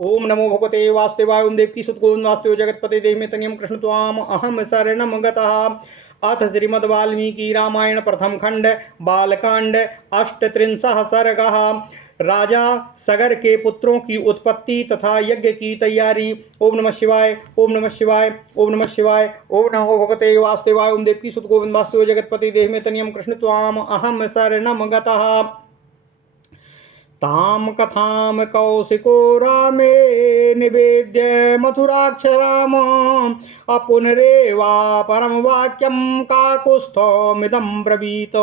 ओम नमो भगवते वासुदेवाय ओम देवकी सुतगोविंद वासुदेव जगतपते देहि तनियम कृष्ण त्वाम अहम शरणम गतः। अथ श्रीमद् वाल्मीकि रामायण प्रथम खंड बालकांड अष्टत्रिंशः सर्गः। राजा सगर के पुत्रों की उत्पत्ति तथा यज्ञ की तैयारी। ओम नमः शिवाय ओम नमः शिवाय ओम नमः शिवाय ओम नमो भगवते वासुदेवाय ओम देवकी सुतगोविंद वासुदेव जगतपते देहि तनियम कृष्ण त्वाम अहम शरणम गतः। ताम कथाम कौशिको रामे निवेद्य मथुराक्षराम अपुनरेवा परम वाक्यम काकुस्थमिदं ब्रवीत।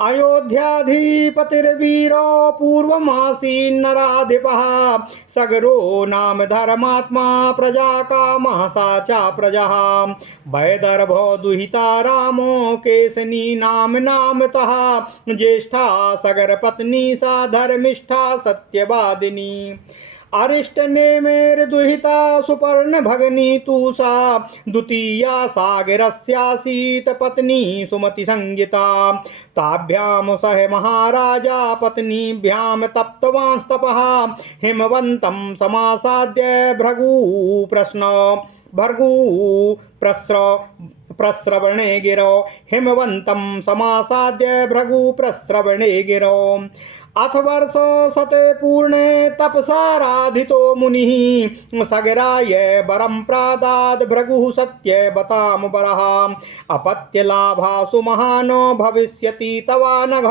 अयोध्याधिपतिर्वीरो पूर्वमासीन्नराधिपः सगरो नाम धर्मात्मा प्रजा कामः सा च प्रजा। वैदर्भो दुहिता रामो केसनी नाम नामतः ज्येष्ठा सगर पत्नी सा धर्मिष्ठा सत्यवादिनी। अरिष्ट ने मेर दुहिता सुपर्ण भगनी तूषा द्वितीया सागरस्यासीत पत्नी सुमति संगिता। ताभ्याम सह महाराजा पत्नीभ्याम तप्तवांस्तपः हिमवन्तं समासाद्य भृगु प्रस्रवणे गिरो हिमवन्तं समासाद्य भृगु प्रस्रवणे गिरो। अथ वर्षो सते पूर्णे तपसाराधितो मुनिः सगराय वरं प्रादाद भृगुः सत्य बताम बरः। अपत्य लाभासु महानो भविष्यति तवानघ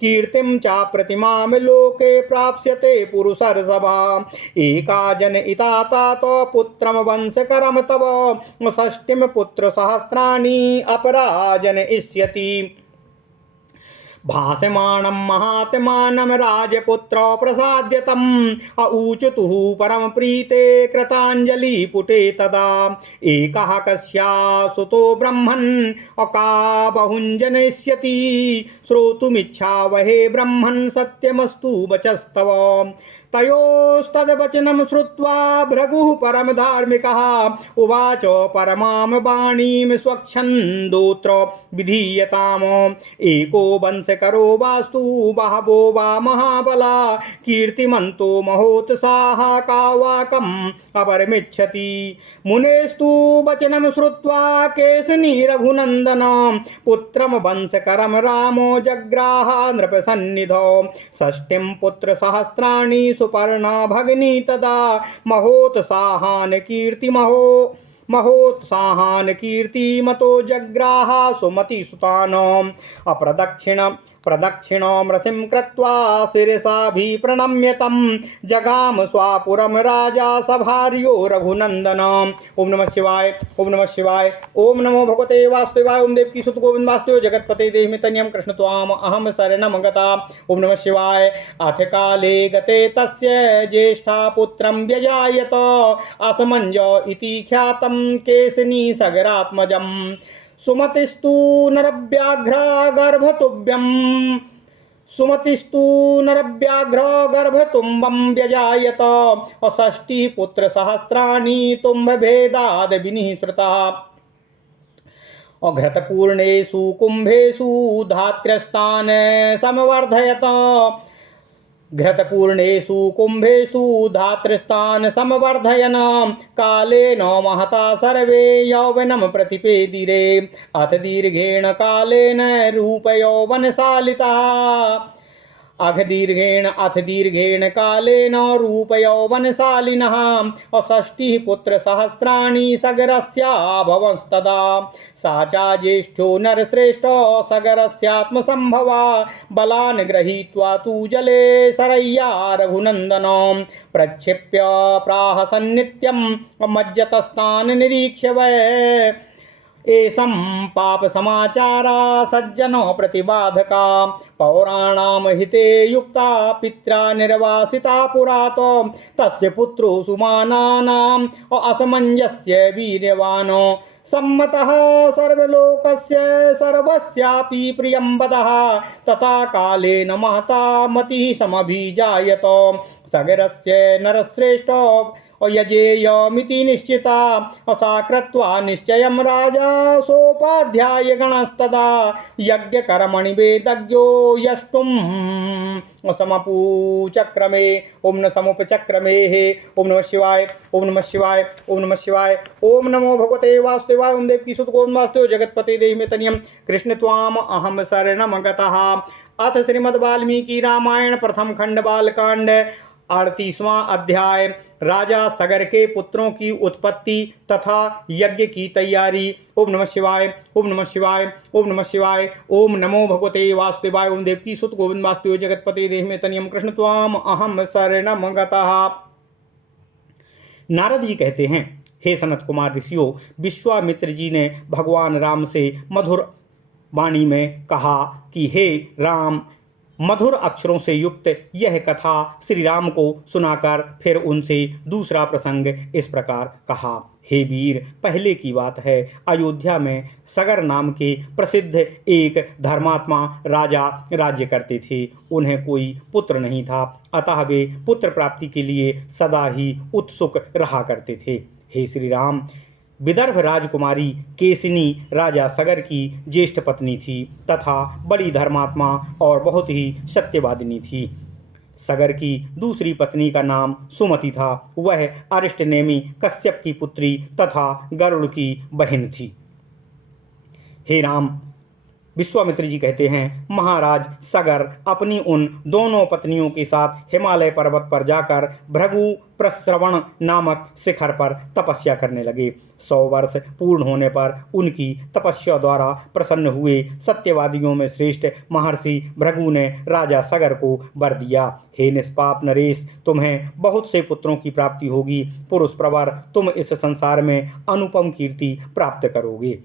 कीर्तिं च प्रतिमां लोके प्राप्स्यते पुरुषर्षभा। एका जन इता तातो पुत्रं वंशकरं तव षष्टिं पुत्र सहस्राणि अपरा जन इष्यति। भासमानं महात्मानं राजपुत्रो प्रसाद्यतम् अऊचतुः परम प्रीते कृताञ्जलि पुटे तदा। एकः कस्यासुतो ब्रह्मन् अका बहुञ्जनेष्यति श्रोतुमिच्छावहे ब्रह्मन् सत्यमस्तु वचस्तव। तयोस्तद्वचनं श्रुत्वा भृगुः परम धार्मिकः उवाच परमां वाणीं स्वच्छन्दोत्र विधीयताम्। एको वंशकरो वास्तु बहवो वा महाबला कीर्तिमन्तो महोत्साह कावाकम् अपरमिच्छति। मुनेस्तु वचनं श्रुत्वा केसनी रघुनन्दन पुत्रं वंशकरं रामो जग्राह नृपसन्निधौ। षष्टिं पुत्रसहस्राणि सुपर्णा भगिनी तदा महोत्साहान कीर्तिमतो जग्राह सुमति सुतानाम्। प्रदक्षिणं रसिं कृत्वा शिरसाभिप्रणम्यतं जगाम स्वापुरं राजा सभार्यो रघुनन्दन। ओम नमः शिवाय ओम नमः शिवाय ओम नमो भगवते वासुदेवाय ओम देवकी सुत गोविंद वासुदेव जगतपते देहि तनियं कृष्ण त्वाम अहम शरणं गता। ओम नमः शिवाय। अथ काले गते तस्य ज्येष्ठा पुत्रं व्यजायत असमंज इति ख्यातं केसनी सगरात्मजम्। सुमतिस्तु नरव्याघ्र गर्भतुम्बं व्यजायत षष्टि पुत्र सहस्राणि तुम्भभेदाद् विनिःसृतः। घृतपूर्णेषु कुम्भेषु धात्र्यस्तान् समवर्धयत घृतपूर्णेषु कुम्भेषु धातृस्तान् समवर्धयन् कालेन महता सर्वे यौवनं प्रतिपेदिरे। अथ दीर्घेण कालेन रूपयौवनशालितः अथ दीर्घेण कालेन रूपयौवनशालिनः षष्टिः पुत्रसहस्राणि सगरस्याभवंस्तदा। सा च ज्येष्ठो नरश्रेष्ठो सगरस्यात्मसम्भवा बलान् गृहीत्वा तु जले सरय्या रघुनन्दनं प्रक्षिप्य प्राह सन्नित्यं मज्जतस्तान् निरीक्ष्य वै। एषं पाप समाचारा सज्जनो प्रतिबाधका पौराणां हिते युक्ता पित्रा निर्वासिता पुरातो तस्य पुत्रो सुमानानाम् असमञ्जस्य वीर्यवानो सम्मतः सर्वलोकस्य सर्वस्यापि प्रियं वदः। तथा कालेन महता मतिः समभिजायत सगरस्य नरश्रेष्ठो और यजेयमिति निश्चिता सा कृत्वा निश्चयं राजा सोपाध्याय गणस्तदा यज्ञ कर्मणि वेदज्ञो यष्टुम समपूचक्रमे ओम न समुपचक्रमे ओम नमः शिवाय ओम नमः शिवाय ओम नमः शिवाय ओम नमो भगवते वासुदेवाय ओम देव की सुत गोविंद वासुदेव जगतपते देहि में तनियम कृष्ण त्वाम अहम शरणम गतः। अथ श्रीमद् वाल्मीकि रामायण प्रथम खंड बालकांड 38वां अध्याय राजा सगर के पुत्रों की उत्पत्ति तथा यज्ञ की तैयारी। ओम नमः शिवाय ओम नमः शिवाय ओम नमः शिवाय ओम नमो भगवते वासुदेवाय ओम देवकी सुत गोविंद वासुदेव जगतपते देहि में तनियम कृष्ण त्वाम अहम शरणम गतः। नारद जी कहते हैं, हे सनत कुमार ऋषियों, विश्वामित्र जी ने भगवान राम से मधुर वाणी में कहा कि हे राम, मधुर अक्षरों से युक्त यह कथा श्री राम को सुनाकर फिर उनसे दूसरा प्रसंग इस प्रकार कहा। हे वीर, पहले की बात है, अयोध्या में सगर नाम के प्रसिद्ध एक धर्मात्मा राजा राज्य करते थे। उन्हें कोई पुत्र नहीं था, अतः वे पुत्र प्राप्ति के लिए सदा ही उत्सुक रहा करते थे। हे श्री राम, विदर्भ राजकुमारी केसिनी राजा सगर की ज्येष्ठ पत्नी थी तथा बड़ी धर्मात्मा और बहुत ही सत्यवादिनी थी। सगर की दूसरी पत्नी का नाम सुमति था। वह अरिष्टनेमी कश्यप की पुत्री तथा गरुड़ की बहन थी। हे राम, विश्वामित्र जी कहते हैं, महाराज सगर अपनी उन दोनों पत्नियों के साथ हिमालय पर्वत पर जाकर भृगु प्रस्रवण नामक शिखर पर तपस्या करने लगे। 100 वर्ष पूर्ण होने पर उनकी तपस्या द्वारा प्रसन्न हुए सत्यवादियों में श्रेष्ठ महर्षि भृगु ने राजा सगर को वर दिया। हे निष्पाप नरेश, तुम्हें बहुत से पुत्रों की प्राप्ति होगी। पुरुष प्रवर, तुम इस संसार में अनुपम कीर्ति प्राप्त करोगे।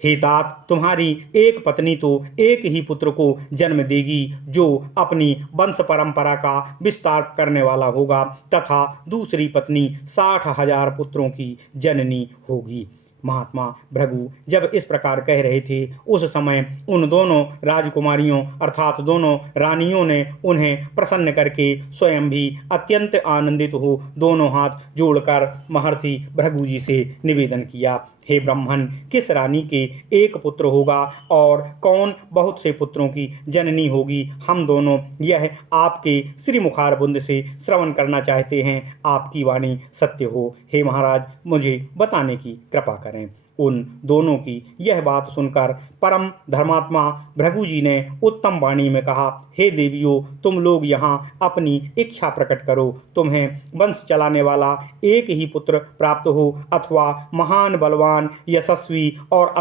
हे तात, तुम्हारी एक पत्नी तो एक ही पुत्र को जन्म देगी जो अपनी वंश परंपरा का विस्तार करने वाला होगा तथा दूसरी पत्नी 60,000 पुत्रों की जननी होगी। महात्मा भृगु जब इस प्रकार कह रहे थे, उस समय उन दोनों राजकुमारियों अर्थात दोनों रानियों ने उन्हें प्रसन्न करके स्वयं भी अत्यंत आनंदित हो दोनों हाथ जोड़कर महर्षि भृगु जी से निवेदन किया, हे ब्राह्मण, किस रानी के एक पुत्र होगा और कौन बहुत से पुत्रों की जननी होगी? हम दोनों यह आपके श्रीमुखारबुंद से श्रवण करना चाहते हैं। आपकी वाणी सत्य हो। हे महाराज, मुझे बताने की कृपा करें। उन दोनों की यह बात सुनकर परम धर्मात्मा भृगु जी ने उत्तम वाणी में कहा, हे देवियों, तुम लोग यहाँ अपनी इच्छा प्रकट करो। तुम्हें वंश चलाने वाला एक ही पुत्र प्राप्त हो अथवा महान बलवान यशस्वी और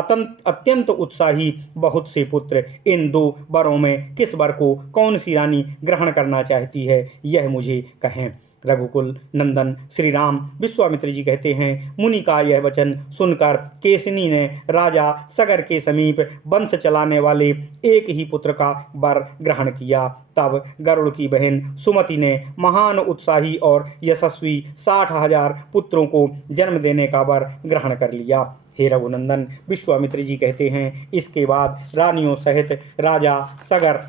अत्यंत उत्साही बहुत से पुत्र। इन 2 वरों में किस वर को कौन सी रानी ग्रहण करना चाहती है, यह मुझे कहें। रघुकुल नंदन श्री राम विश्वामित्र जी कहते हैं, मुनि का यह वचन सुनकर केसनी ने राजा सगर के समीप वंश चलाने वाले एक ही पुत्र का वर ग्रहण किया। तब गरुड़ की बहन सुमति ने महान उत्साही और यशस्वी 60,000 पुत्रों को जन्म देने का वर ग्रहण कर लिया। हे रघुनंदन विश्वामित्र जी कहते हैं, इसके बाद रानियों सहित राजा सगर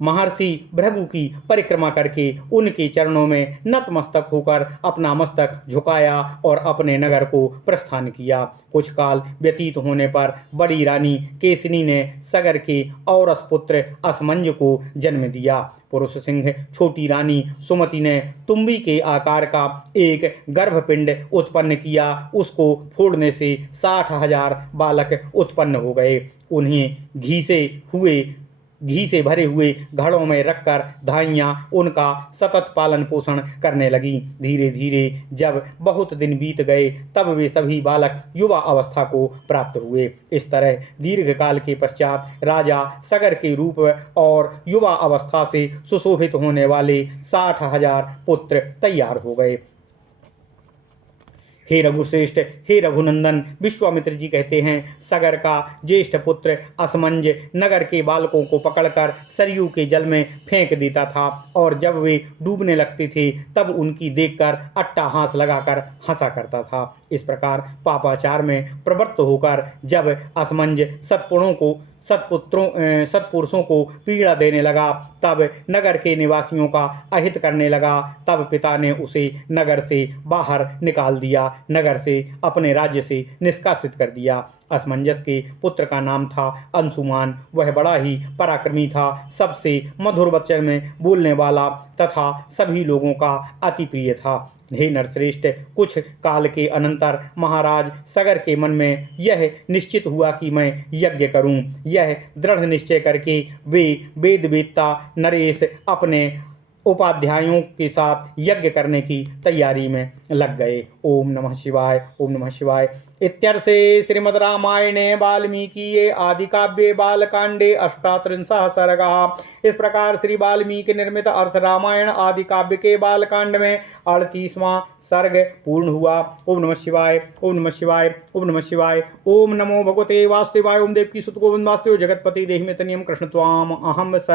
महर्षि भृगु की परिक्रमा करके उनके चरणों में नतमस्तक होकर अपना मस्तक झुकाया और अपने नगर को प्रस्थान किया। कुछ काल व्यतीत होने पर बड़ी रानी केसनी ने सगर के औरस पुत्र असमंज को जन्म दिया। पुरुष सिंह छोटी रानी सुमति ने तुम्बी के आकार का एक गर्भपिंड उत्पन्न किया। उसको फोड़ने से 60,000 बालक उत्पन्न हो गए। उन्हें घी से भरे हुए घड़ों में रखकर धाइयाँ उनका सतत पालन पोषण करने लगी। धीरे धीरे जब बहुत दिन बीत गए तब वे सभी बालक युवा अवस्था को प्राप्त हुए। इस तरह दीर्घ काल के पश्चात राजा सगर के रूप और युवा अवस्था से सुशोभित होने वाले 60,000 पुत्र तैयार हो गए। हे रघुश्रेष्ठ, हे रघुनंदन विश्वामित्र जी कहते हैं, सगर का ज्येष्ठ पुत्र असमंज नगर के बालकों को पकड़कर सरयू के जल में फेंक देता था और जब वे डूबने लगते थे तब उनकी देखकर अट्टहास लगाकर हंसा करता था। इस प्रकार पापाचार में प्रवृत्त होकर जब असमंज सत्पुरुषों को पीड़ा देने लगा, तब नगर के निवासियों का अहित करने लगा। तब पिता ने उसे नगर से बाहर निकाल दिया, नगर से अपने राज्य से निष्कासित कर दिया। असमंजस के पुत्र का नाम था अंशुमान। वह बड़ा ही पराक्रमी था, सबसे मधुर वचन में बोलने वाला तथा सभी लोगों का अति प्रिय था। हे नरश्रेष्ठ, कुछ काल के अनंतर महाराज सगर के मन में यह निश्चित हुआ कि मैं यज्ञ करूं। यह दृढ़ निश्चय करके वे वेदवेत्ता नरेश अपने उपाध्यायों के साथ यज्ञ करने की तैयारी में लग गए। ओम नमः शिवाय, ओम नमः शिवाय। इत्यर्थे श्रीमद् रामायणे वाल्मीकि आदि काव्ये बालकांडे 38 सर्गः। इस प्रकार श्री वाल्मीकि निर्मित अर्थ रामायण आदि काव्य के बालकांड में 38वां सर्ग पूर्ण हुआ। ओम नमः शिवाय, ओम नमः शिवाय, ओम नमः शिवाय। ओम नमो भगवते वासुदेवाय। ओम देवकी सुत गोविंद वासुदेव जगतपति देहि में तनियम कृष्ण त्वाम अहम स